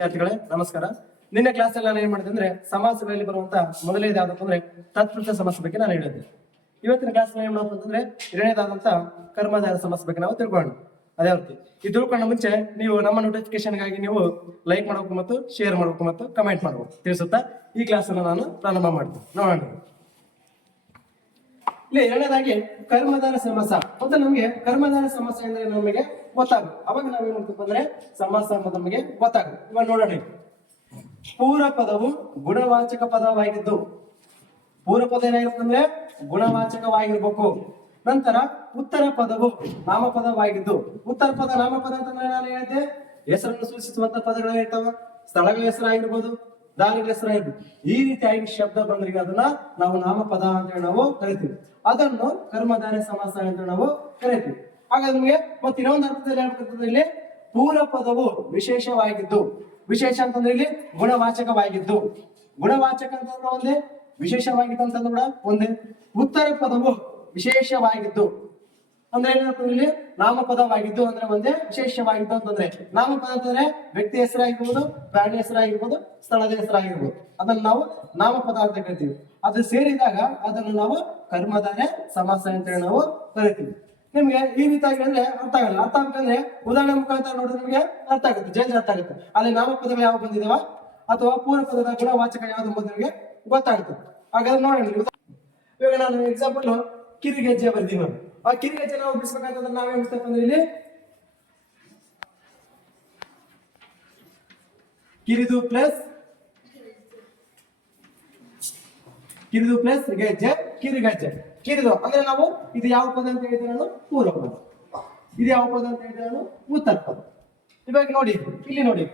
ವಿದ್ಯಾರ್ಥಿಗಳೇ ನಮಸ್ಕಾರ. ನಿನ್ನೆ ಕ್ಲಾಸ್ ಅಲ್ಲಿ ನಾನು ಏನ್ ಮಾಡಿದೆ ಅಂದ್ರೆ ಸಮಾಸಗಳಲ್ಲಿ ಬರುವಂತ ಮೊದಲನೇದು ಯಾವ್ದಪ್ಪ ಅಂದ್ರೆ ತತ್ಪುರುಷ ಸಮಾಸ ಬಗ್ಗೆ ನಾನು ಹೇಳಿದ್ದೆ. ಇವತ್ತಿನ ಕ್ಲಾಸ್ ಏನ್ ಮಾಡೋದು ಅಂತಂದ್ರೆ ಎರಡನೇದಾದಂತ ಕರ್ಮಧಾರ ಸಮಾಸ ಬಗ್ಗೆ ನಾವು ತಿಳ್ಕೊಳ್ಳೋಣ. ಅದೇ ರೀತಿ ಈ ತಿಳ್ಕೊಂಡ ಮುಂಚೆ ನೀವು ನಮ್ಮ ನೋಟಿಫಿಕೇಶನ್ ಗಾಗಿ ನೀವು ಲೈಕ್ ಮಾಡಬೇಕು ಮತ್ತು ಶೇರ್ ಮಾಡಬೇಕು ಮತ್ತು ಕಮೆಂಟ್ ಮಾಡಬೇಕು ತಿಳಿಸುತ್ತಾ ಈ ಕ್ಲಾಸ್ ಅನ್ನು ನಾನು ಪ್ರಾರಂಭ ಮಾಡ್ತೀನಿ. ನೋಡೋಣ. ಇಲ್ಲಿ ಎರಡನೇದಾಗಿ ಕರ್ಮಧಾರ ಸಮಾಸ. ಮತ್ತೆ ನಮಗೆ ಕರ್ಮಧಾರ ಸಮಾಸ ಅಂದ್ರೆ ನಮಗೆ ಗೊತ್ತಾಗುತ್ತೆ. ಅವಾಗ ನಾವೇನ್ ಮಾಡ್ತೀವಿ ಅಂದ್ರೆ ಸಮಾಸ ಅಂತ ನಮಗೆ ಗೊತ್ತಾಗುತ್ತೆ. ಇವಾಗ ನೋಡೋಣ. ಪೂರ್ವ ಪದವು ಗುಣವಾಚಕ ಪದವಾಗಿದ್ದು, ಪೂರ್ವ ಪದ ಏನಾಗಿರುತ್ತೆ ಅಂದ್ರೆ ಗುಣವಾಚಕವಾಗಿರ್ಬೇಕು. ನಂತರ ಉತ್ತರ ಪದವು ನಾಮಪದವಾಗಿದ್ದು, ಉತ್ತರ ಪದ ನಾಮಪದ ಅಂತಂದ್ರೆ ನಾನು ಹೇಳಿದ್ದೆ ಹೆಸರನ್ನು ಸೂಚಿಸುವಂತ ಪದಗಳು ಇರ್ತಾವ, ಸ್ಥಳಗಳ ಹೆಸರಾಗಿರ್ಬೋದು, ದಾರಿಗಳ ಹೆಸರಾಗಿರ್ಬೋದು. ಈ ರೀತಿಯಾಗಿ ಶಬ್ದ ಬಂದ್ರೆ ಅದನ್ನ ನಾವು ನಾಮಪದ ಅಂತ ಹೇಳಿ ನಾವು ಕರಿತೀವಿ. ಅದನ್ನು ಕರ್ಮಧಾರ ಸಮಾಸ ಅಂತ ನಾವು ಕರಿತೀವಿ. ಹಾಗಾದ್ರೆ ನಿಮಗೆ ಮತ್ತೆ ಇನ್ನೊಂದು ಅರ್ಥದಲ್ಲಿ ಹೇಳ್ಬೇಕಂತಂದ್ರೆ ಇಲ್ಲಿ ಪೂರ್ವ ಪದವು ವಿಶೇಷವಾಗಿದ್ದು, ವಿಶೇಷ ಅಂತಂದ್ರೆ ಇಲ್ಲಿ ಗುಣವಾಚಕವಾಗಿದ್ದು, ಗುಣವಾಚಕ ಅಂತಂದ್ರೆ ಒಂದೇ, ವಿಶೇಷವಾಗಿದ್ದು ಅಂತಂದ್ರೆ ಕೂಡ ಒಂದೇ. ಉತ್ತರ ಪದವು ವಿಶೇಷವಾಗಿದ್ದು ಅಂದ್ರೆ ಏನಾಗ್ತದೆ ಇಲ್ಲಿ ನಾಮಪದವಾಗಿದ್ದು ಅಂದ್ರೆ ಒಂದೇ, ವಿಶೇಷವಾಗಿದ್ದು ಅಂತಂದ್ರೆ ನಾಮಪದ ಅಂತಂದ್ರೆ ವ್ಯಕ್ತಿ ಹೆಸರಾಗಿರ್ಬೋದು, ಪ್ರಾಣಿ ಹೆಸರಾಗಿರ್ಬೋದು, ಸ್ಥಳದ ಹೆಸರಾಗಿರ್ಬೋದು, ಅದನ್ನ ನಾವು ನಾಮಪದ ಅಂತ ಕರಿತೀವಿ. ಅದು ಸೇರಿದಾಗ ಅದನ್ನು ನಾವು ಕರ್ಮಧಾರ ಸಮಾಸ ಅಂತ ಹೇಳಿ ನಾವು ಕರಿತೀವಿ. ನಿಮ್ಗೆ ಈ ರೀತಿಯಾಗಿ ಅಂದ್ರೆ ಅರ್ಥ ಆಗಲ್ಲ. ಅರ್ಥ ಆಗ್ಬೇಕಂದ್ರೆ ಉದಾಹರಣೆ ಮುಖಾಂತರ ನೋಡಿದ್ರೆ ನಿಮಗೆ ಅರ್ಥ ಆಗುತ್ತೆ, ಜಲ್ದಿ ಅರ್ಥ ಆಗುತ್ತೆ. ಅಲ್ಲಿ ನಾಮಪದಗಳು ಯಾವ ಬಂದಿದಾವ ಅಥವಾ ಪೂರ್ವ ಪದದ ಗುಣವಾಚಕ ಯಾವ್ದು ಬಂದು ನಿಮಗೆ ಗೊತ್ತಾಗುತ್ತೆ. ಹಾಗಾದ್ರೆ ನೋಡೋಣ. ಇವಾಗ ನಾನು ಎಕ್ಸಾಂಪಲ್ ಕಿರಿಗೆಜ್ಜೆ ಬರ್ತೀನಿ. ಆ ಕಿರಿಗೆಜ್ಜೆ ನಾವು ಬಿಡಿಸ್ಬೇಕಂತಂದ್ರೆ ನಾವೇನ್ ಬಿಡಿಸ್ತೇವೆ ಅಂದ್ರೆ ಇಲ್ಲಿ ಕಿರಿದು ಪ್ಲಸ್ ಗೆಜ್ಜೆ, ಕಿರಿಗೆಜ್ಜೆ. ಕಿರಿದು ಅಂದ್ರೆ ನಾವು ಇದು ಯಾವ ಪದ ಅಂತ ಹೇಳಿದ್ರೆ ನಾನು ಪೂರ್ವ ಪದ, ಇದು ಯಾವ ಪದ ಅಂತ ಹೇಳಿದ್ರೆ ನಾನು ಉತ್ತರ ಪದ. ಇವಾಗ ನೋಡಿ ಇಲ್ಲಿ ನೋಡಿ,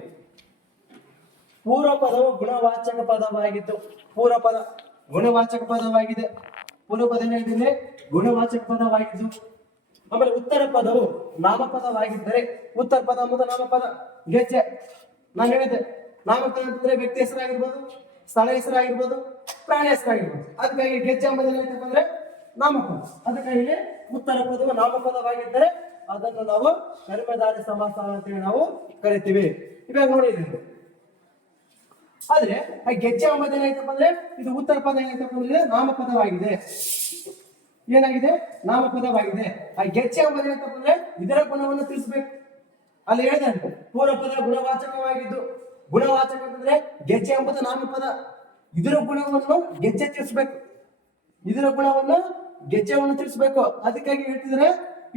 ಪೂರ್ವ ಪದವು ಗುಣವಾಚಕ ಪದವಾಗಿದ್ದು, ಪೂರ್ವ ಪದ ಗುಣವಾಚಕ ಪದವಾಗಿದೆ. ಪೂರ್ವ ಪದ ಏನಿದೆ ಗುಣವಾಚಕ ಪದವಾಗಿದ್ದು. ಆಮೇಲೆ ಉತ್ತರ ಪದವು ನಾಮಪದವಾಗಿದ್ದರೆ, ಉತ್ತರ ಪದ ಎಂಬುದು ನಾಮಪದ. ಗೆಜ್ಜೆ ನಾನು ಹೇಳಿದೆ ನಾಮಪದ ಅಂತಂದ್ರೆ ವ್ಯಕ್ತಿ ಹೆಸರಾಗಿರ್ಬೋದು, ಸ್ಥಳ ಹೆಸರಾಗಿರ್ಬೋದು, ಪ್ರಾಣಿ ಹೆಸರಾಗಿರ್ಬೋದು. ಅದಕ್ಕಾಗಿ ಗೆಜ್ಜೆ ಎಂಬುದು ಏನಂತಪ್ಪ ಅಂದ್ರೆ ನಾಮಪದ. ಅದಕ್ಕಾಗಿ ಉತ್ತರ ಪದವು ನಾಮಪದವಾಗಿದ್ದರೆ ಅದನ್ನು ನಾವು ಕರ್ಮಧಾರ ಸಮಾಸ ಅಂತೇಳಿ ನಾವು ಕರಿತೀವಿ. ಇವಾಗ ನೋಡಿದ್ರಿ. ಆದ್ರೆ ಆ ಗೆಜ್ಜೆ ಎಂಬುದು ಏನಾಯ್ತಪ್ಪ ಅಂದ್ರೆ ಇದು ಉತ್ತರ ಪದ ಏನಾಯ್ತಪ್ಪ ಅಂದ್ರೆ ನಾಮಪದವಾಗಿದೆ. ಏನಾಗಿದೆ? ನಾಮಪದವಾಗಿದೆ. ಆ ಗೆಜ್ಜೆ ಎಂಬುದು ಏನಂತಪ್ಪ ಅಂದ್ರೆ ಇದರ ಗುಣವನ್ನು ತಿಳಿಸ್ಬೇಕು. ಅಲ್ಲಿ ಹೇಳಿದೆ ಪೂರ್ವ ಪದ ಗುಣವಾಚಕವಾಗಿದ್ದು, ಗುಣವಾಚಕ ಅಂತಂದ್ರೆ ಗೆಜ್ಜೆ ಎಂಬುದು ನಾಮಪದ, ಇದರ ಗುಣವನ್ನು ಗೆಜ್ಜೆ ತಿಳಿಸ್ಬೇಕು, ಇದರ ಗುಣವನ್ನು ಗೆಜ್ಜೆವನ್ನು ತಿಳಿಸ್ಬೇಕು. ಅದಕ್ಕಾಗಿ ಹೇಳ್ತಿದ್ರೆ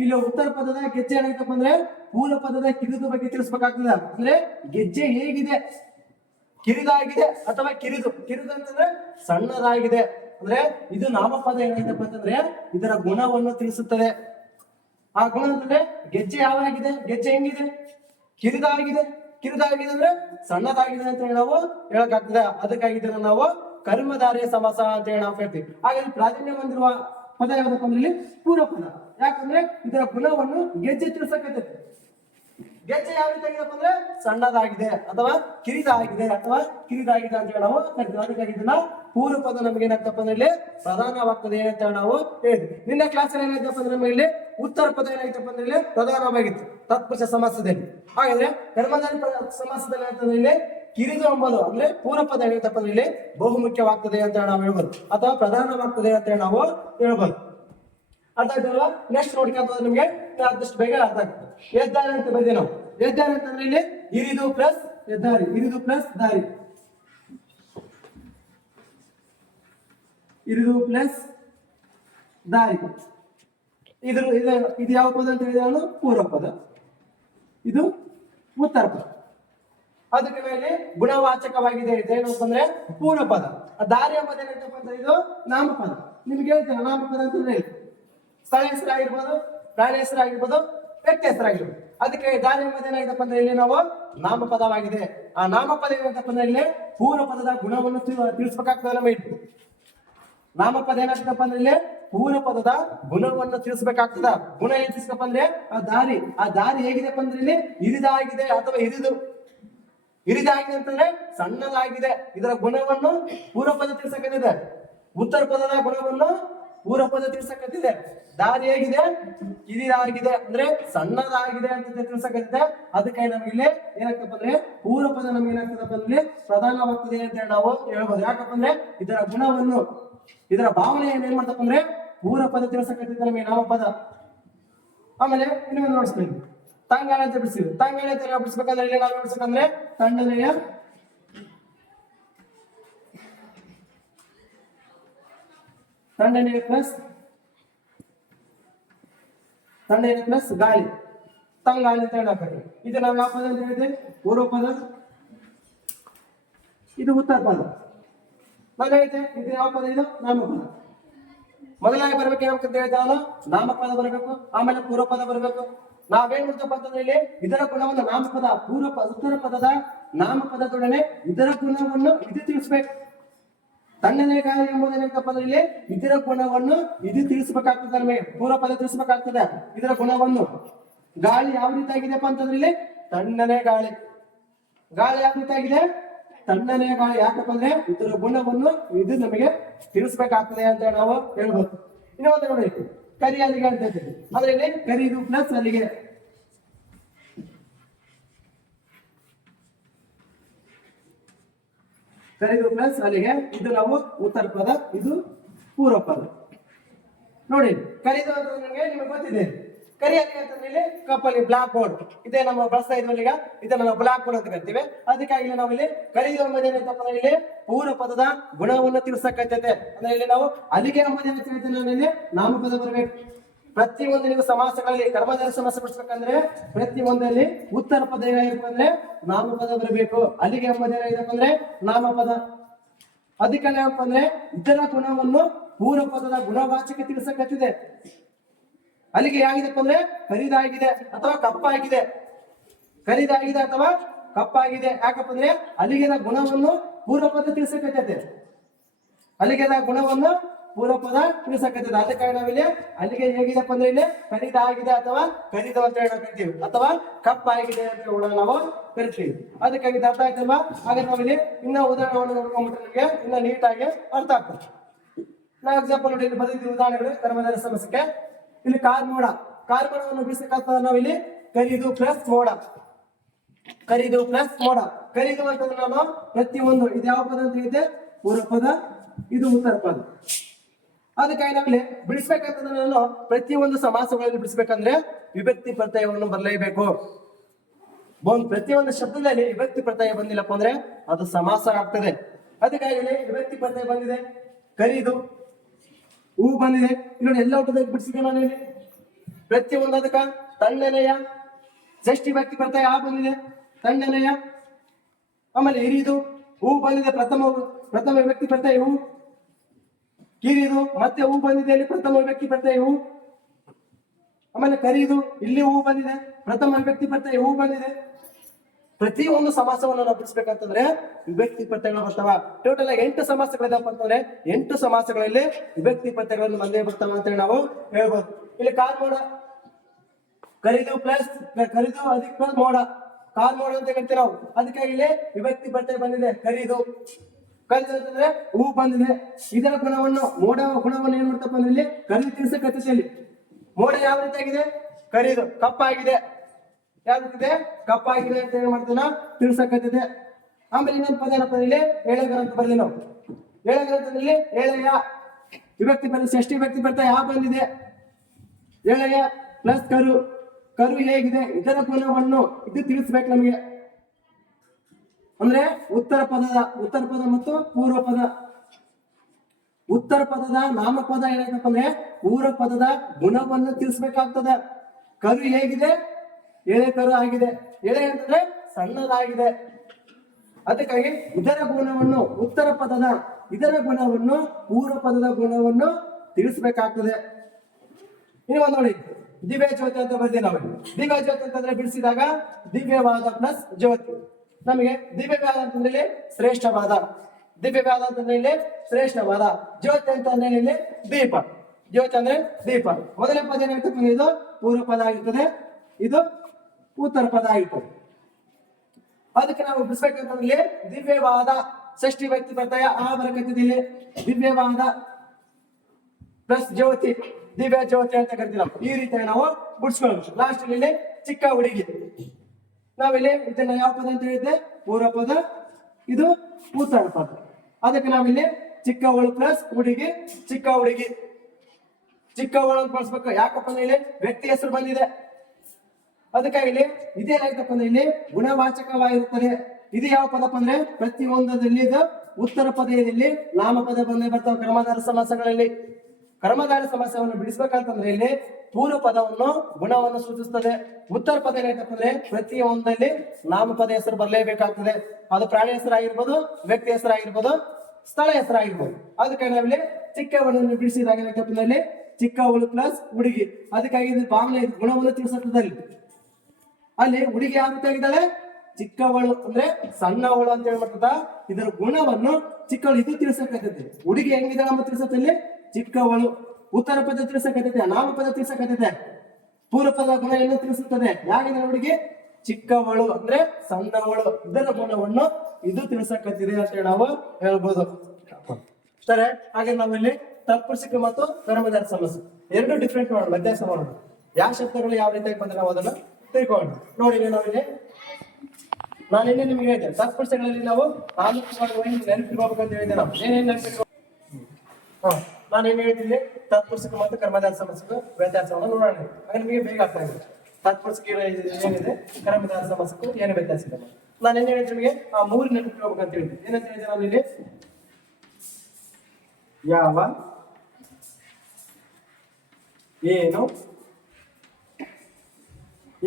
ಇಲ್ಲಿ ಉತ್ತರ ಪದದ ಗೆಜ್ಜೆ ಏನಾಯ್ತಪ್ಪ ಅಂದ್ರೆ ಪೂರ್ವ ಪದದ ಕಿರಿದು ಬಗ್ಗೆ ತಿಳಿಸ್ಬೇಕಾಗ್ತದೆ. ಅಂದ್ರೆ ಗೆಜ್ಜೆ ಹೇಗಿದೆ, ಕಿರಿದಾಗಿದೆ ಅಥವಾ ಕಿರಿದು ಅಂತಂದ್ರೆ ಸಣ್ಣದಾಗಿದೆ. ಅಂದ್ರೆ ಇದು ನಾಮಪದ ಏನಾಯ್ತಪ್ಪ ಅಂತಂದ್ರೆ ಇದರ ಗುಣವನ್ನು ತಿಳಿಸುತ್ತದೆ. ಆ ಗುಣ ಅಂತಂದ್ರೆ ಗೆಜ್ಜೆ ಯಾವಾಗಿದೆ, ಗೆಜ್ಜೆ ಹೆಂಗಿದೆ, ಕಿರಿದಾಗಿದೆ ಅಂದ್ರೆ ಸಣ್ಣದಾಗಿದೆ ಅಂತ ಹೇಳಿ ನಾವು ಹೇಳಕ್ಕಾಗ್ತದೆ. ಅದಕ್ಕಾಗಿ ಇದನ್ನ ನಾವು ಕರ್ಮಧಾರಯ ಸಮಾಸ ಅಂತ ಹೇಳಿ ನಾವು ಹೇಳ್ತೀವಿ. ಹಾಗಾಗಿ ಪ್ರಾಧಾನ್ಯ ಹೊಂದಿರುವ ಪದ ಯಾವ್ದಪ್ಪ ಅಂದ್ರೆ ಇಲ್ಲಿ ಪೂರ್ವ ಪದ. ಯಾಕಂದ್ರೆ ಇದರ ಗುಣವನ್ನು ಗೆಜ್ಜೆ ತಿಳಿಸಕತ್ತೈತಿ. ಗೆಜ್ಜೆ ಯಾವ ರೀತಿ ಆಗಿದೆಪ್ಪ ಅಂದ್ರೆ ಸಣ್ಣದಾಗಿದೆ ಅಥವಾ ಕಿರಿದಾಗಿದೆ ಅಂತ ಹೇಳಿ ನಾವು ಕರಿತೀವಿ. ಅದಕ್ಕಾಗಿ ಇದನ್ನ ಪೂರ್ವ ಪದ ನಮಗೆ ಏನಾಗ್ತಪ್ಪ ಅಂದ್ರೆ ಇಲ್ಲಿ ಪ್ರಧಾನವಾಗ್ತದೆ ಅಂತ ನಾವು ಹೇಳಿದ್ವಿ. ನಿನ್ನ ಕ್ಲಾಸ್ ಅಲ್ಲಿ ಏನಾಯ್ತಪ್ಪ ಅಂದ್ರೆ ನಮಗೆ ಇಲ್ಲಿ ಉತ್ತರ ಪದ ಏನಾಯ್ತಪ್ಪ ಅಂದ್ರೆ ಇಲ್ಲಿ ಪ್ರಧಾನವಾಗಿತ್ತು ತತ್ಪುರುಷ ಸಮಾಸದಲ್ಲಿ. ಹಾಗಾದ್ರೆ ಕರ್ಮಧಾರ ಸಮಾಸದಲ್ಲಿ ಅಂತಂದ್ರೆ ಇಲ್ಲಿ ಕಿರಿದು ಎಂಬುದು ಅಂದ್ರೆ ಪೂರ್ವ ಪದ ಏನಾಯ್ತಪ್ಪ ಅಂದ್ರೆ ಇಲ್ಲಿ ಬಹುಮುಖ್ಯವಾಗ್ತದೆ ಅಂತ ನಾವು ಹೇಳ್ಬೋದು ಅಥವಾ ಪ್ರಧಾನವಾಗ್ತದೆ ಅಂತ ಹೇಳಿ ನಾವು ಹೇಳ್ಬೋದು. ಅರ್ಥ ಆಯ್ತಲ್ವಾ? ನೆಕ್ಸ್ಟ್ ನೋಡ್ಕೊಂತ ನಿಮ್ಗೆ ಆದಷ್ಟು ಬೇಗ ಅರ್ಥ ಆಗ್ತದೆ. ಹೆದ್ದಾರಿ ಅಂತ ಬಂದಿ ನಾವು. ಹೆದ್ದಾರಿ ಅಂತಂದ್ರೆ ಇಲ್ಲಿ ಇರಿದು ಪ್ಲಸ್ ಹೆದ್ದಾರಿ, ಇರಿದು ಪ್ಲಸ್ ದಾರಿ, ಇರಿದು ಪ್ಲಸ್ ದಾರಿ. ಇದು ಯಾವ ಪದ ಅಂತ ಹೇಳಿದ್ರೆ ನಾನು ಪೂರ್ವ ಪದ, ಇದು ಉತ್ತರ ಪದ. ಅದಕ್ಕೆ ಮೇಲೆ ಗುಣವಾಚಕವಾಗಿದೆ ಏನಪ್ಪ ಅಂದ್ರೆ ಪೂರ್ವ ಪದ. ದಾರಿ ಎಂಬುದು ಏನಂತಪ್ಪ ಅಂದ್ರೆ ಇದು ನಾಮಪದ. ನಿಮ್ಗೆ ಹೇಳ್ತೇನೆ ನಾಮಪದ ಅಂತಂದ್ರೆ ಸ್ಥಳ ಹೆಸರಾಗಿರ್ಬೋದು, ಪ್ರಾಣಿ ಹೆಸರಾಗಿರ್ಬೋದು, ವ್ಯಕ್ತಿ ಹೆಸರಾಗಿರ್ಬೋದು. ಅದಕ್ಕೆ ದಾರಿ ಎಂಬುದು ಏನಾಗಿದೆಪ್ಪ ಅಂದ್ರೆ ಇಲ್ಲಿ ನಾವು ನಾಮಪದವಾಗಿದೆ. ಆ ನಾಮಪದ ಏನಂತಪ್ಪ ಅಂದ್ರೆ ಇಲ್ಲಿ ಪೂರ್ವ ಪದದ ಗುಣವನ್ನು ತಿಳಿಸ್ಬೇಕಾಗ್ತದೆ. ನಮ್ಮ ಇಟ್ಟು ನಾಮಪದ ಏನಾಗ್ತದಪ್ಪ ಅಂದ್ರೆ ಇಲ್ಲಿ ಪೂರ್ವ ಪದದ ಗುಣವನ್ನು ತಿಳಿಸ್ಬೇಕಾಗ್ತದ. ಗುಣ ಏನ್ ತಿಳಿಸ್ಕಪ್ಪ ಅಂದ್ರೆ ಆ ದಾರಿ ಹೇಗಿದೆಪ್ಪ ಅಂದ್ರೆ ಇಲ್ಲಿ ಇರಿದಾಗಿದೆ ಅಥವಾ ಇರಿದಾಗಿದೆ ಅಂತಂದ್ರೆ ಸಣ್ಣದಾಗಿದೆ. ಇದರ ಗುಣವನ್ನು ಪೂರ್ವ ಪದ ತಿಳಿಸಕತ್ತಿದೆ. ಉತ್ತರ ಪದದ ಗುಣವನ್ನು ಪೂರ್ವ ಪದ ತಿಳಿಸಕತ್ತಿದೆ. ದಾರಿ ಹೇಗಿದೆ, ಕಿರಿದಾಗಿದೆ ಅಂದ್ರೆ ಸಣ್ಣದಾಗಿದೆ ಅಂತ ತಿಳಿಸಕತ್ತಿದೆ. ಅದಕ್ಕೆ ನಮ್ಗೆ ಇಲ್ಲಿ ಏನಾಗ್ತಪ್ಪ ಅಂದ್ರೆ ಪೂರ್ವ ಪದ ನಮ್ಗೆ ಏನಾಗ್ತದಪ್ಪ ಅಂದ್ರೆ ಪ್ರಧಾನವಾಗ್ತದೆ ಅಂತ ಹೇಳಿ ನಾವು ಹೇಳ್ಬೋದು. ಯಾಕಪ್ಪ ಅಂದ್ರೆ ಇದರ ಗುಣವನ್ನು, ಇದರ ಭಾವನೆಯನ್ನು ಏನ್ ಮಾಡ್ತಪ್ಪ ಅಂದ್ರೆ ಪೂರ್ವ ಪದ ತಿಳಿಸಕತ್ತಿದೆ ನಮಗೆ ನಾಮಪದ. ಆಮೇಲೆ ಇನ್ನೊಂದು ನೋಡಿಸ್ತೀನಿ, ತಂಗಾಳಿ ಅಂತ ಬಿಡಿಸಿದ್ವಿ. ತಂಗಾಳಿ ಅಂತ ಬಿಡಿಸ್ಬೇಕಂದ್ರೆ ಇಲ್ಲಿ ನಾವು ಬಿಡಿಸ್ಬೇಕಂದ್ರೆ ತಣ್ಣನೆಯ ಪ್ಲಸ್ ಗಾಳಿ, ತಂಗಾಳಿ ಅಂತ ಹೇಳಾಕತ್ತೀವಿ. ಇದು ನಾವು ಯಾವ ಪದ ಅಂತ ಹೇಳಿದ್ರೆ ಪೂರ್ವ ಪದ, ಇದು ಉತ್ತರ ಪದ. ಮೊದಲೈತೆ ಇದು ಯಾವ ಪದ, ಇದು ನಾಮಪದ. ಮೊದಲಾಗಿ ಬರ್ಬೇಕು ಏನಂತ ಹೇಳಿದ ನಾಮಪದ ಬರಬೇಕು, ಆಮೇಲೆ ಪೂರ್ವ ಪದ ಬರಬೇಕು. ನಾವೇನ್ ಮಾಡ್ತಪ್ಪ ಅಂತಂದ್ರೆ ಇಲ್ಲಿ ಇದರ ಗುಣವನ್ನು ನಾಮಪದ ಉತ್ತರ ಪದದ ನಾಮಪದದೊಡನೆ ಇದರ ಗುಣವನ್ನು ಇದು ತಿಳಿಸ್ಬೇಕು. ತಣ್ಣನೆ ಗಾಳಿ ಎಂಬುದೇನಂತಪ್ಪ ಅಂದ್ರೆ ಇಲ್ಲಿ ಇದರ ಗುಣವನ್ನು ಇದು ತಿಳಿಸ್ಬೇಕಾಗ್ತದೆ, ನಮಗೆ ಪೂರ್ವ ಪದ ತಿಳಿಸ್ಬೇಕಾಗ್ತದೆ ಇದರ ಗುಣವನ್ನು. ಗಾಳಿ ಯಾವ ರೀತಿ ಆಗಿದೆಪ್ಪ ಅಂತಂದ್ರೆ ಇಲ್ಲಿ ತಣ್ಣನೆ ಗಾಳಿ. ಗಾಳಿ ಯಾವ ರೀತಿ ಆಗಿದೆ, ತಣ್ಣನೆ ಗಾಳಿ. ಯಾಕಪ್ಪ ಅಂದ್ರೆ ಇದರ ಗುಣವನ್ನು ಇದು ನಮಗೆ ತಿಳಿಸ್ಬೇಕಾಗ್ತದೆ ಅಂತ ನಾವು ಹೇಳ್ಬೋದು. ಇನ್ನು ಒಂದು ನೋಡಿ, ಕರಿ ಅಲ್ಲಿಗೆ ಅಂತ ಹೇಳ್ತೀವಿ. ಆದ್ರೆ ಇಲ್ಲಿ ಕರಿದು ಪ್ಲಸ್ ಅಲ್ಲಿಗೆ, ಕರಿದು ಪ್ಲಸ್ ಅಲ್ಲಿಗೆ. ಇದು ನಾವು ಉತ್ತರ ಪದ, ಇದು ಪೂರ್ವ ಪದ. ನೋಡಿ ಕರಿದು ಅಂತ ನಿಮಗೆ ಗೊತ್ತಿದೆ. ಕರಿ ಅಲ್ಲಿಗೆ ಅಂತಂದ್ರೆ ಕಪ್ಪಲ್ಲಿ ಬ್ಲಾಕ್ ಬೋರ್ಡ್ ಇದೇ ನಮ್ಮ ಬಳಸ್ತಾ ಇದ್ವಲ್ಲ ಈಗ, ಇದನ್ನ ನಾವು ಬ್ಲಾಕ್ ಬೋರ್ಡ್ ಅಂತ ಕರಿತೀವಿ. ಅದಕ್ಕಾಗಿ ನಾವು ಇಲ್ಲಿ ಕರಿದು ಎಂಬುದೇನಂತಪ್ಪ ಅಂದ್ರೆ ಇಲ್ಲಿ ಪೂರ್ವ ಪದದ ಗುಣವನ್ನು ತಿಳಿಸಕತ್ತೈತೆ. ಅಂದ್ರೆ ಇಲ್ಲಿ ನಾವು ಅಲ್ಲಿಗೆ ಎಂಬುದೇನ ತಿಳಿತೇನೆ, ಇಲ್ಲಿ ನಾಮಪದ ಬರಬೇಕು. ಪ್ರತಿಯೊಂದು ನೀವು ಸಮಾಸಗಳಲ್ಲಿ ಕರ್ಮಧಾರಯ ಸಮಾಸ ಬಿಡಿಸ್ಬೇಕಂದ್ರೆ ಪ್ರತಿಯೊಂದಲ್ಲಿ ಉತ್ತರ ಪದ ಏನಾಗಿರಪ್ಪ ಅಂದ್ರೆ ನಾಮಪದ ಬರಬೇಕು. ಅಲ್ಲಿಗೆ ಎಂಬುದೇನಾಗಿದೆಪ್ಪ ಅಂದ್ರೆ ನಾಮಪದ. ಅದಕ್ಕೆ ಏನಪ್ಪ ಅಂದ್ರೆ ಇದರ ಗುಣವನ್ನು ಪೂರ್ವ ಪದದ ಗುಣವಾಚಕ ತಿಳಿಸಕತ್ತಿದೆ. ಅಲ್ಲಿಗೆ ಯಾಗಿದೆಪ್ಪ ಅಂದ್ರೆ ಕರಿದಾಗಿದೆ ಅಥವಾ ಕಪ್ಪಾಗಿದೆ, ಕರಿದಾಗಿದೆ ಅಥವಾ ಕಪ್ಪಾಗಿದೆ. ಯಾಕಪ್ಪ ಅಂದ್ರೆ ಅಲ್ಲಿಗೆದ ಗುಣವನ್ನು ಪೂರ್ವ ಪದ ತಿಳಿಸಕತ್ತೈತೆ, ಅಲ್ಲಿಗೆದ ಗುಣವನ್ನು ಪೂರ್ವ ಪದ ತಿಳಿಸಕತ್ತದ. ಅದಕ್ಕಾಗಿ ನಾವಿಲ್ಲಿ ಅಲ್ಲಿಗೆ ಹೇಗಿದೆಪ್ಪ ಅಂದ್ರೆ ಇಲ್ಲಿ ಕರಿದಾಗಿದೆ ಅಥವಾ ಕರಿದು ಅಂತ ಹೇಳಕತ್ತೀವಿ, ಅಥವಾ ಕಪ್ಪಾಗಿದೆ ಅಂತ ಕೂಡ ನಾವು ಕರಿತೀವಿ. ಅದಕ್ಕಾಗಿ ಅರ್ಥ ಆಯ್ತಲ್ವಾ? ಹಾಗೆ ನಾವಿಲ್ಲಿ ಇನ್ನ ಉದಾಹರಣೆಯನ್ನು ನೋಡ್ಕೊಂಡ್ಬಿಟ್ರೆ ನಿಮಗೆ ಇನ್ನ ನೀಟಾಗಿ ಅರ್ಥ ಆಗ್ತದೆ. ನಾವು ಎಕ್ಸಾಂಪಲ್ ನೋಡಿ ಇಲ್ಲಿ ಬರೆದಿದ್ದೀವಿ ಉದಾಹರಣೆಗಳು ಕರ್ಮಧಾರಯ ಸಮಾಸಕ್ಕೆ. ಇಲ್ಲಿ ಕಾರ್ಮೋಡ, ಕಾರ್ಮೋಡವನ್ನು ಬಿಡಿಸಕ್ಕಾಗ್ತದ ನಾವು ಇಲ್ಲಿ ಕರಿದು ಪ್ಲಸ್ ಮೋಡ, ಕರಿದು ಪ್ಲಸ್ ಮೋಡ. ಕರಿದು ಅಂತಂದ್ರೆ ನಾವು ಪ್ರತಿಯೊಂದು ಇದು ಯಾವ ಪದ ಅಂತ ಹೇಳಿದೆ ಪೂರ್ವ ಪದ, ಇದು ಉತ್ತರ ಪದ. ಅದಕ್ಕಾಗಿ ನಾವಿಲ್ಲಿ ಬಿಡಿಸ್ಬೇಕಂತಂದ್ರೆ ನಾನು ಪ್ರತಿಯೊಂದು ಸಮಾಸಗಳಲ್ಲಿ ಬಿಡಿಸ್ಬೇಕಂದ್ರೆ ವಿಭಕ್ತಿ ಪ್ರತ್ಯಯವನ್ನು ಬರಲೇಬೇಕು. ಪ್ರತಿಯೊಂದು ಶಬ್ದದಲ್ಲಿ ವಿಭಕ್ತಿ ಪ್ರತ್ಯಯ ಬಂದಿಲ್ಲಪ್ಪ ಅಂದ್ರೆ ಅದು ಸಮಾಸ ಆಗ್ತದೆ. ಅದಕ್ಕಾಗಿ ಇಲ್ಲಿ ವಿಭಕ್ತಿ ಪ್ರತ್ಯಯ ಬಂದಿದೆ, ಕರಿದು ಹೂ ಬಂದಿದೆ. ಇಲ್ಲಿ ಎಲ್ಲ ಊಟದಲ್ಲಿ ಬಿಡಿಸಿದೆ ನಾನು ಇಲ್ಲಿ ಪ್ರತಿಯೊಂದು. ಅದಕ್ಕ ತಣ್ಣನೆಯ ಷಷ್ಠಿ ವ್ಯಕ್ತಿ ಪ್ರತ್ಯಯ ಆ ಬಂದಿದೆ, ತಣ್ಣನೆಯ. ಆಮೇಲೆ ಹಿರಿದು ಹೂ ಬಂದಿದೆ, ಪ್ರಥಮ ವ್ಯಕ್ತಿ ಪ್ರತ್ಯಯ ಹೂ. ಕಿರಿದು ಮತ್ತೆ ಹೂ ಬಂದಿದೆ, ಇಲ್ಲಿ ಪ್ರಥಮ ವ್ಯಕ್ತಿ ಪ್ರತ್ಯಯ ಹೂ. ಆಮೇಲೆ ಕರಿದು ಇಲ್ಲಿ ಹೂ ಬಂದಿದೆ, ಪ್ರಥಮ ವ್ಯಕ್ತಿ ಪ್ರತ್ಯಯ ಹೂ ಬಂದಿದೆ. ಪ್ರತಿಯೊಂದು ಸಮಾಸವನ್ನು ನಾವು ಬಿಡಿಸ್ಬೇಕಂತಂದ್ರೆ ವಿಭಕ್ತಿ ಪ್ರತ್ಯಯಗಳು ಬರ್ತಾವ. ಟೋಟಲ್ 8 ಸಮಾಸಗಳಿದಾವ ಅಂತಂದ್ರೆ 8 ಸಮಾಸಗಳಲ್ಲಿ ವಿಭಕ್ತಿ ಪ್ರತ್ಯಯಗಳನ್ನು ಬಂದೇ ಬರ್ತಾವ ಅಂತ ಹೇಳಿ ನಾವು ಹೇಳ್ಬೋದು. ಇಲ್ಲಿ ಕಾರ್ಮೋಡ, ಕರಿದು ಪ್ಲಸ್ ಕರಿದು ಅದಕ್ಕೆ ಪ್ಲಸ್ ಮೋಡ, ಕಾರ್ಮೋಡ ಅಂತ ಹೇಳ್ತೀವಿ ನಾವು. ಅದಕ್ಕಾಗಿ ಇಲ್ಲಿ ವಿಭಕ್ತಿ ಪ್ರತ್ಯಯ ಬಂದಿದೆ ಕರಿದು. ಕರಿದು ಅಂತಂದ್ರೆ ಹೂ ಬಂದಿದೆ. ಇದರ ಗುಣವನ್ನು ಮೋಡ ಗುಣವನ್ನು ಏನ್ ಮಾಡ್ತಪ್ಪ ಅಂದ್ರೆ ಇಲ್ಲಿ ಕರಿದು ತಿಳಿಸಕತ್ತಿದೆ. ಮೋಡ ಯಾವ ರೀತಿ ಆಗಿದೆ, ಕರಿದು ಕಪ್ಪಾಗಿದೆ, ಯಾವ ರೀತಿ ಕಪ್ಪಾಗಿದೆ ಅಂತ ಏನ್ ಮಾಡ್ತೀವಿ ನಾವು ತಿಳಿಸಕತ್ತಿದೆ. ಆಮೇಲೆ ಇನ್ನೊಂದು ಪದ ಏನಪ್ಪ ಇಲ್ಲಿ ಏಳೆಗರ ಅಂತ ಬರ್ಲಿ ನಾವು. ಏಳೆಗರ ಅಂತಂದ್ರೆ ಏಳೆಯ ವಿಭಕ್ತಿ ಬಂದಿದೆ, ಷಷ್ಠಿ ವಿಭಕ್ತಿ ಬರ್ತಾ ಯಾವ ಬಂದಿದೆ, ಏಳೆಯ ಪ್ಲಸ್ ಕರು. ಕರು ಹೇಗಿದೆ ಇದರ ಗುಣವನ್ನು ಇದು ತಿಳಿಸ್ಬೇಕು ನಮಗೆ. ಅಂದ್ರೆ ಉತ್ತರ ಪದ ಮತ್ತು ಪೂರ್ವ ಪದ. ಉತ್ತರ ಪದದ ನಾಮಪದ ಏನಾಯ್ತಪ್ಪ ಅಂದ್ರೆ ಪೂರ್ವ ಪದದ ಗುಣವನ್ನು ತಿಳಿಸ್ಬೇಕಾಗ್ತದೆ. ಕರು ಹೇಗಿದೆ, ಎಳೆ ಕರು ಆಗಿದೆ. ಎಳೆ ಅಂತಂದ್ರೆ ಸಣ್ಣದಾಗಿದೆ. ಅದಕ್ಕಾಗಿ ಇದರ ಗುಣವನ್ನು ಉತ್ತರ ಪದದ ಇದರ ಗುಣವನ್ನು ಪೂರ್ವ ಪದದ ಗುಣವನ್ನು ತಿಳಿಸ್ಬೇಕಾಗ್ತದೆ. ಇನ್ನು ಒಂದು ನೋಡಿ, ದಿವ್ಯ ಜ್ಯೋತಿ ಅಂತ ಬರ್ತೀವಿ ನಾವು. ದಿವ್ಯ ಜ್ಯೋತಿ ಅಂತಂದ್ರೆ ಬಿಡಿಸಿದಾಗ ದಿವ್ಯವಾದ ಪ್ಲಸ್ ಜ್ಯೋತಿ. ನಮಗೆ ದಿವ್ಯವಾದ ಅಂತಂದ್ರೆ ಶ್ರೇಷ್ಠವಾದ, ದಿವ್ಯವಾದ ಅಂತಂದ್ರೆ ಇಲ್ಲಿ ಶ್ರೇಷ್ಠವಾದ. ಜ್ಯೋತಿ ಅಂತಂದ್ರೆ ಇಲ್ಲಿ ದೀಪ, ಜ್ಯೋತಿ ಅಂದ್ರೆ ದೀಪ. ಮೊದಲ ಪದ ಏನಾಗ್ತದೆ, ಇದು ಪೂರ್ವ ಪದ ಆಗಿರ್ತದೆ, ಇದು ಉತ್ತರ ಪದ ಆಗಿರ್ತದೆ. ಅದಕ್ಕೆ ನಾವು ಬಿಡಿಸ್ಬೇಕಂತಂದ್ರೆ ದಿವ್ಯವಾದ ಷಷ್ಠಿ ವ್ಯಕ್ತಿ ಪ್ರತ್ಯಯ ಆ ಬರಕತ್ತಿದೆ ಇಲ್ಲಿ ದಿವ್ಯವಾದ. ಪ್ಲಸ್ ಜ್ಯೋತಿ, ದಿವ್ಯ ಜ್ಯೋತಿ ಅಂತ ಕರಿತೀವಿ ನಾವು. ಈ ರೀತಿಯಾಗಿ ನಾವು ಬಿಡಿಸ್ಕೊಳ್ಳೋದು. ಲಾಸ್ಟ್ ಇಲ್ಲಿ ಚಿಕ್ಕ ಹುಡುಗಿ, ನಾವಿಲ್ಲಿ ಇದನ್ನ ಯಾವ ಪದ ಅಂತ ಹೇಳಿದ್ದೆ? ಪೂರ್ವ ಪದ, ಇದು ಉತ್ತರ ಪದ. ಅದಕ್ಕೆ ನಾವಿಲ್ಲಿ ಚಿಕ್ಕವಳು ಪ್ಲಸ್ ಹುಡುಗಿ, ಚಿಕ್ಕ ಹುಡುಗಿ, ಚಿಕ್ಕವಳು ಅಂತ ಬಳಸ್ಬೇಕು. ಯಾಕಪ್ಪ ಅಂದ್ರೆ ಇಲ್ಲಿ ವ್ಯಕ್ತಿ ಹೆಸರು ಬಂದಿದೆ, ಅದಕ್ಕಾಗಿ ಇಲ್ಲಿ ಇದೇನಾಯ್ತಪ್ಪ ಅಂದ್ರೆ ಇಲ್ಲಿ ಗುಣವಾಚಕವಾಗಿರುತ್ತದೆ. ಇದು ಯಾವ ಪದಪ್ಪ ಅಂದ್ರೆ ಪ್ರತಿಯೊಂದರಲ್ಲಿ ಇದು ಉತ್ತರ ಪದ ಇದೆ, ಇಲ್ಲಿ ನಾಮಪದ ಬಂದೇ ಬರ್ತಾವ ಕರ್ಮಧಾರ ಸಮಾಸಗಳಲ್ಲಿ. ಕರ್ಮಧಾರ ಸಮಾಸವನ್ನು ಬಿಡಿಸ್ಬೇಕಂತಂದ್ರೆ ಇಲ್ಲಿ ಪೂರ್ವ ಪದವನ್ನು ಗುಣವನ್ನು ಸೂಚಿಸ್ತದೆ. ಉತ್ತರ ಪದ ಏನಾಯ್ತಪ್ಪ ಅಂದ್ರೆ ಪ್ರತಿಯೊಂದಲ್ಲಿ ನಾಮಪದ ಹೆಸರು ಬರಲೇಬೇಕಾಗ್ತದೆ. ಅದು ಪ್ರಾಣಿ ಹೆಸರಾಗಿರ್ಬೋದು, ವ್ಯಕ್ತಿ ಹೆಸರಾಗಿರ್ಬೋದು, ಸ್ಥಳ ಹೆಸರಾಗಿರ್ಬೋದು. ಅದಕ್ಕೆ ನಾವಿಲ್ಲಿ ಚಿಕ್ಕವಳನ್ನು ಬಿಡಿಸಿದಾಗ ಏನಾಯ್ತಪ್ಪ ಅಂದ್ರೆ ಚಿಕ್ಕವಳು ಪ್ಲಸ್ ಹುಡುಗಿ. ಅದಕ್ಕಾಗಿ ಇದು ಭಾವನೆ ಗುಣವನ್ನು ತಿಳಿಸುತ್ತದೆ. ಅಲ್ಲಿ ಹುಡುಗಿ ಯಾವ ರೀತಿ ಆಗಿದ್ದಾಳೆ? ಚಿಕ್ಕವಳು ಅಂದ್ರೆ ಸಣ್ಣವಳು ಅಂತ ಹೇಳ್ಬರ್ತದ. ಇದರ ಗುಣವನ್ನು ಚಿಕ್ಕವಳು ಇದು ತಿಳಿಸಕತ್ತೈತಿ. ಹುಡುಗಿ ಹೆಂಗಿದ್ದಾಳೆ ಅಂತ ತಿಳಿಸತ್ತೆ ಇಲ್ಲಿ ಚಿಕ್ಕವಳು. ಉತ್ತರ ಪದ ತಿಳಿಸಕತ್ತೈತೆ, ನಾಮಪದ ತಿಳಿಸಕತ್ತೈತೆ, ಪೂರ್ವ ಪದ ಗುಣ ಏನು ತಿಳಿಸುತ್ತದೆ? ಯಾಕಿದ್ರೆ ಹುಡುಗಿ ಚಿಕ್ಕವಳು ಅಂದ್ರೆ ಸಣ್ಣವಳು, ಇದರ ಗುಣವನ್ನು ಇದು ತಿಳಿಸಕತ್ತಿದೆ ಅಂತ ಹೇಳಿ ನಾವು ಹೇಳ್ಬೋದು. ಸರಿ, ಹಾಗೆ ನಾವಿಲ್ಲಿ ತತ್ಪುರುಷಿಕ ಮತ್ತು ಕರ್ಮಧಾರ ಸಮಾಸ ಎರಡು ಡಿಫ್ರೆಂಟ್ ಮಾಡೋಣ, ವ್ಯತ್ಯಾಸ ಮಾಡೋಣ. ಯಾವ ಶಬ್ದಗಳು ಯಾವ ರೀತಿಯಾಗಿ ಬಂದ್ರೆ ನಾವು ಅದನ್ನ ತಿಳ್ಕೊಳ್ಳೋಣ. ನೋಡಿ, ನಾವಿಲ್ಲಿ ನಾನಿನ್ನೆ ನಿಮ್ಗೆ ಹೇಳಿದೆ ತತ್ಪುರುಷಗಳಲ್ಲಿ ನಾವು ನೆನಪಿಟ್ಕೋಬೇಕಂತ ಹೇಳಿದೆ. ನಾವು ಏನೇನು ನೆನಪಿಟ್ಕೊ ನಾನು ಏನ್ ಹೇಳ್ತೀನಿ, ತತ್ಪುರುಷಕ ಮತ್ತು ಕರ್ಮಧಾರ ಸಮಾಸದ ವ್ಯತ್ಯಾಸವನ್ನು ನೋಡೋಣ. ಹಾಗೆ ನಿಮಗೆ ಬೇಗ ಅರ್ಥ ಆಗಿದೆ ತತ್ಪುರುಷಕ ಏನಿದೆ, ಕರ್ಮಧಾರ ಸಮಾಸಕ್ಕೂ ಏನು ವ್ಯತ್ಯಾಸ ಇದೆ. ನಾನು ಏನ್ ಹೇಳಿದ್ರೆ ನಿಮಗೆ ಆ ಮೂರು ನೆನಪಿಟ್ಕೋಬೇಕಂತ ಹೇಳಿದ್ದೆ. ಏನಂತ ಹೇಳಿದೆ ನಾನು ಇಲ್ಲಿ? ಯಾವ, ಏನು,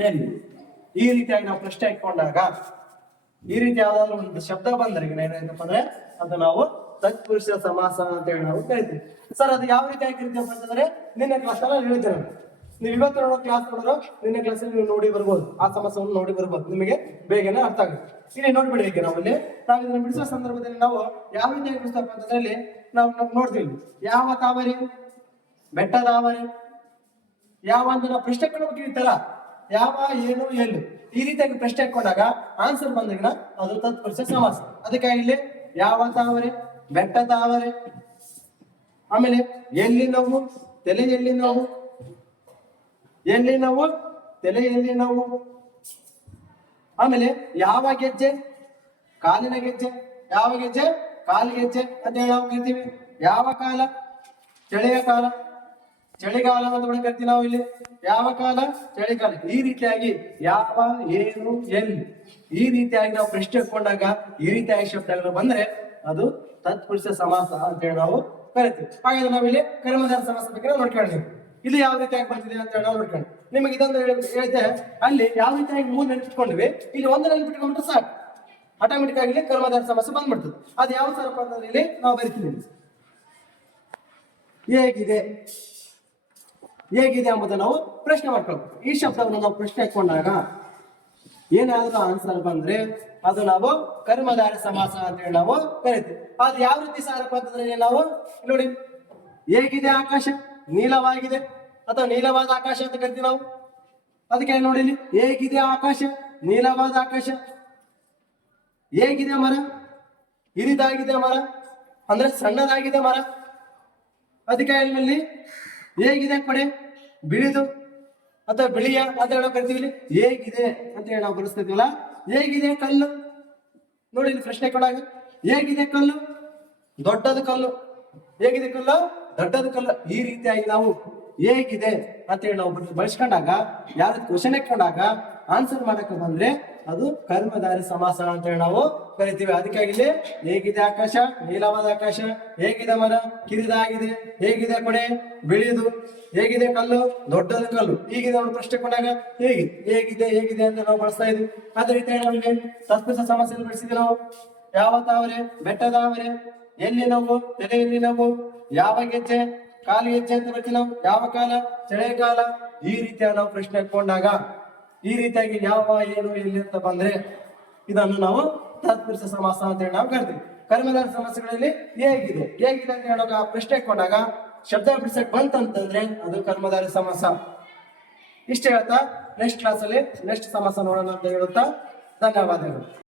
ಎಲ್ಲಿ. ಈ ರೀತಿಯಾಗಿ ನಾವು ಪ್ರಶ್ನೆ ಇಟ್ಕೊಂಡಾಗ ಈ ರೀತಿ ಯಾವ್ದಾದ್ರು ಒಂದು ಶಬ್ದ ಬಂದ್ರೆ ಏನಾಯ್ತಪ್ಪ ಅಂದ್ರೆ ಅದು ನಾವು ತತ್ಪುರುಷ ಸಮಾಸ ಅಂತ ಹೇಳಿ ನಾವು ಕರಿತೀವಿ. ಸರ್ ಅದು ಯಾವ ರೀತಿ ಆಗಿರ್ತೀವಪ್ಪ ಅಂತಂದ್ರೆ ನಿನ್ನೆ ಕ್ಲಾಸ್ ಅಲ್ಲಿ ಹೇಳಿದ್ದೇನೆ. ನೀವು ಇವತ್ತು ನೋಡೋ ಕ್ಲಾಸ್ ನೋಡಿದ್ರು ನಿನ್ನೆ ಕ್ಲಾಸ್ ನೀವು ನೋಡಿ ಬರ್ಬೋದು, ಆ ಸಮಾಸವನ್ನು ನೋಡಿ ಬರ್ಬೋದು, ನಿಮಗೆ ಬೇಗನೆ ಅರ್ಥ ಆಗುತ್ತೆ. ಇಲ್ಲಿ ನೋಡ್ಬಿಡಿ, ಈಗ ನಾವು ಇದನ್ನ ಬಿಡಿಸುವ ಸಂದರ್ಭದಲ್ಲಿ ನಾವು ಯಾವ ರೀತಿಯಾಗಿ ಬಿಡಿಸ್ತಪ್ಪ ಅಂತಂದ್ರೆ ಇಲ್ಲಿ ನಾವು ನೋಡ್ತೀವಿ. ಯಾವ ತಾವರೆ, ಬೆಟ್ಟದಾವರೆ, ಯಾವ ಅಂತ ನಾವು ಪ್ರಶ್ನೆ ಕೇಳ್ತಾರ, ಯಾವ, ಏನು, ಎಲ್ಲಿ, ಈ ರೀತಿಯಾಗಿ ಪ್ರಶ್ನೆ ಹಾಕೊಂಡಾಗ ಆನ್ಸರ್ ಬಂದಾಗ ಅದು ತತ್ಪುರುಷ ಸಮಾಸ. ಅದಕ್ಕಾಗಿ ಇಲ್ಲಿ ಯಾವ ತಾವರೆ, ಬೆಟ್ಟ ತಾವರೆ, ಆಮೇಲೆ ಎಲ್ಲಿ ನೋವು, ತಲೆ ಎಲ್ಲಿ ನೋವು, ಎಲ್ಲಿ ನೋವು, ತಲೆ ಎಲ್ಲಿ ನೋವು, ಆಮೇಲೆ ಯಾವ ಗೆಜ್ಜೆ, ಕಾಲಿನ ಗೆಜ್ಜೆ, ಯಾವ ಗೆಜ್ಜೆ, ಕಾಲಿಗೆಜ್ಜೆ ಅಂತ ನಾವು ಕರಿತೀವಿ. ಯಾವ ಕಾಲ, ಚಳಿಯ ಕಾಲ, ಚಳಿಗಾಲ ಅಂತ ಕೂಡ ಕರಿತೀವಿ ನಾವು ಇಲ್ಲಿ. ಯಾವ ಕಾಲ, ಚಳಿಗಾಲ. ಈ ರೀತಿಯಾಗಿ ಯಾವ, ಏನು, ಎಲ್ಲಿ, ಈ ರೀತಿಯಾಗಿ ನಾವು ಪ್ರಶ್ನೆ ಹಾಕೊಂಡಾಗ ಈ ರೀತಿಯಾಗಿ ಶಬ್ದಗಳು ಬಂದ್ರೆ ಅದು ತತ್ಪುರುಷ ಸಮಾಸ ಅಂತ ಹೇಳಿ ನಾವು ಕರಿತೀವಿ. ಹಾಗಾದ್ರೆ ನಾವಿಲ್ಲಿ ಕರ್ಮಧಾರ ಸಮಾಸ ಬಗ್ಗೆ ನೋಡ್ಕೊಂಡಿವಿ. ಇಲ್ಲಿ ಯಾವ ರೀತಿಯಾಗಿ ಬರ್ತಿದೆ ಅಂತ ಹೇಳಿ ನಾವು ನೋಡ್ಕೊಂಡು ನಿಮಗೆ ಇದೊಂದು ಹೇಳಿದೆ. ಅಲ್ಲಿ ಯಾವ ರೀತಿಯಾಗಿ ಮೂರು ನೆನಪಿಟ್ಕೊಂಡಿವಿ, ಇಲ್ಲಿ ಒಂದು ನೆನಪಿಟ್ಕೊಂಡ್ರೆ ಸಾಕು, ಆಟೋಮೆಟಿಕ್ ಆಗಿ ಕರ್ಮಧಾರ ಸಮಾಸ ಬಂದ್ಬಿಡ್ತದೆ. ಅದು ಯಾವ ಸರಪ್ಪ ಅಂದ್ರೆ ಇಲ್ಲಿ ನಾವು ಬರಿತೀವಿ. ಹೇಗಿದೆ, ಹೇಗಿದೆ ಎಂಬುದನ್ನು ನಾವು ಪ್ರಶ್ನೆ ಮಾಡ್ಕೊಳ್ಬೇಕು. ಈ ಶಬ್ದವನ್ನು ನಾವು ಪ್ರಶ್ನೆ ಹಾಕೊಂಡಾಗ ಏನಾದ್ರೂ ಆನ್ಸರ್ ಬಂದ್ರೆ ಅದು ನಾವು ಕರ್ಮಧಾರ ಸಮಾಸ ಅಂತ ಹೇಳಿ ನಾವು ಕರಿತೀವಿ. ಅದು ಯಾವ ರೀತಿ ಸಾರಪ್ಪ ಅಂತಂದ್ರೆ ನಾವು ನೋಡಿ, ಹೇಗಿದೆ ಆಕಾಶ, ನೀಲವಾಗಿದೆ ಅಥವಾ ನೀಲವಾದ ಆಕಾಶ ಅಂತ ಕರಿತೀವಿ ನಾವು. ಅದಕ್ಕೆ ನೋಡಿ ಇಲ್ಲಿ ಹೇಗಿದೆ ಆಕಾಶ, ನೀಲವಾದ ಆಕಾಶ. ಹೇಗಿದೆ ಮರ, ಹಿರಿದಾಗಿದೆ ಮರ ಅಂದ್ರೆ ಸಣ್ಣದಾಗಿದೆ ಮರ. ಅದಕ್ಕೆ ಇಲ್ಲಿ ಹೇಗಿದೆ ಕೊಡೆ, ಬಿಳಿದು ಅಥವಾ ಬಿಳಿಯ ಅಂತ ಹೇಳಿ ನಾವು ಕರಿತೀವಿ. ಹೇಗಿದೆ ಅಂತ ಹೇಳಿ ನಾವು ಬಳಸ್ತಿದ್ವಲ್ಲ. ಹೇಗಿದೆ ಕಲ್ಲು, ನೋಡಿ ಇಲ್ಲಿ ಪ್ರಶ್ನೆ ಕೊಡಾಗ ಹೇಗಿದೆ ಕಲ್ಲು, ದೊಡ್ಡದು ಕಲ್ಲು, ಹೇಗಿದೆ ಕಲ್ಲು, ದೊಡ್ಡದು ಕಲ್ಲು. ಈ ರೀತಿಯಾಗಿ ನಾವು ಹೇಗಿದೆ ಅಂತ ಹೇಳಿ ನಾವು ಬಳಸ್ಕೊಂಡಾಗ, ಯಾರು ಕ್ವಶನ್ ಹಾಕೊಂಡಾಗ ಆನ್ಸರ್ ಮಾಡಕ್ಕೆ ಬಂದ್ರೆ ಅದು ಕರ್ಮಧಾರಿ ಸಮಾಸ ಅಂತ ಹೇಳಿ ನಾವು ಕರಿತೀವಿ. ಅದಕ್ಕಾಗಿ ಇಲ್ಲಿ ಹೇಗಿದೆ ಆಕಾಶ, ನೀಲವಾದ ಆಕಾಶ, ಹೇಗಿದೆ ಮರ, ಕಿರಿದಾಗಿದೆ, ಹೇಗಿದೆ ಕೊಡೆ, ಬಿಳಿದು, ಹೇಗಿದೆ ಕಲ್ಲು, ದೊಡ್ಡದು ಕಲ್ಲು. ಹೀಗಿದೆ ನಾವು ಪ್ರಶ್ನೆ ಕೊಂಡಾಗ ಹೇಗಿದೆ ಹೇಗಿದೆ ಅಂತ ನಾವು ಬಳಸ್ತಾ ಇದ್ವಿ. ಅದೇ ರೀತಿ ನಮಗೆ ತತ್ಪುರುಷ ಸಮಾಸವನ್ನು ಬಿಡಿಸಿದ್ವಿ ನಾವು. ಯಾವ ತಾವರೆ, ಬೆಟ್ಟದಾವರೆ, ಎಲ್ಲಿ ನಾವು, ತಲೆಯಲ್ಲಿ ನಾವು, ಯಾವ ಗೆಜ್ಜೆ, ಕಾಲು ಗೆಜ್ಜೆ ಅಂತ ಬರ್ತೀವಿ ನಾವು. ಯಾವ ಕಾಲ, ಚಳಿಗಾಲ. ಈ ರೀತಿಯಾಗಿ ನಾವು ಪ್ರಶ್ನೆ ಹಾಕೊಂಡಾಗ ಈ ರೀತಿಯಾಗಿ ಯಾವ, ಏನು, ಎಲ್ಲಿ ಅಂತ ಬಂದ್ರೆ ಇದನ್ನು ನಾವು ತತ್ಪುರುಷ ಸಮಾಸ ಅಂತ ಹೇಳಿ ನಾವು ಕರಿತೀವಿ. ಕರ್ಮಧಾರ ಸಮಾಸಗಳಲ್ಲಿ ಹೇಗಿದೆ ಹೇಗಿದೆ ಅಂತ ಹೇಳುವಾಗ ಪ್ರಶ್ನೆ ಹಾಕೊಂಡಾಗ ಶಬ್ದ ಬಿಡಿಸಕ್ ಬಂತಂತಂದ್ರೆ ಅದು ಕರ್ಮಧಾರ ಸಮಾಸ. ಇಷ್ಟ ಹೇಳ್ತಾ ನೆಕ್ಸ್ಟ್ ಕ್ಲಾಸಲ್ಲಿ ನೆಕ್ಸ್ಟ್ ಸಮಾಸ ನೋಡೋಣ ಅಂತ ಹೇಳುತ್ತಾ ಧನ್ಯವಾದಗಳು.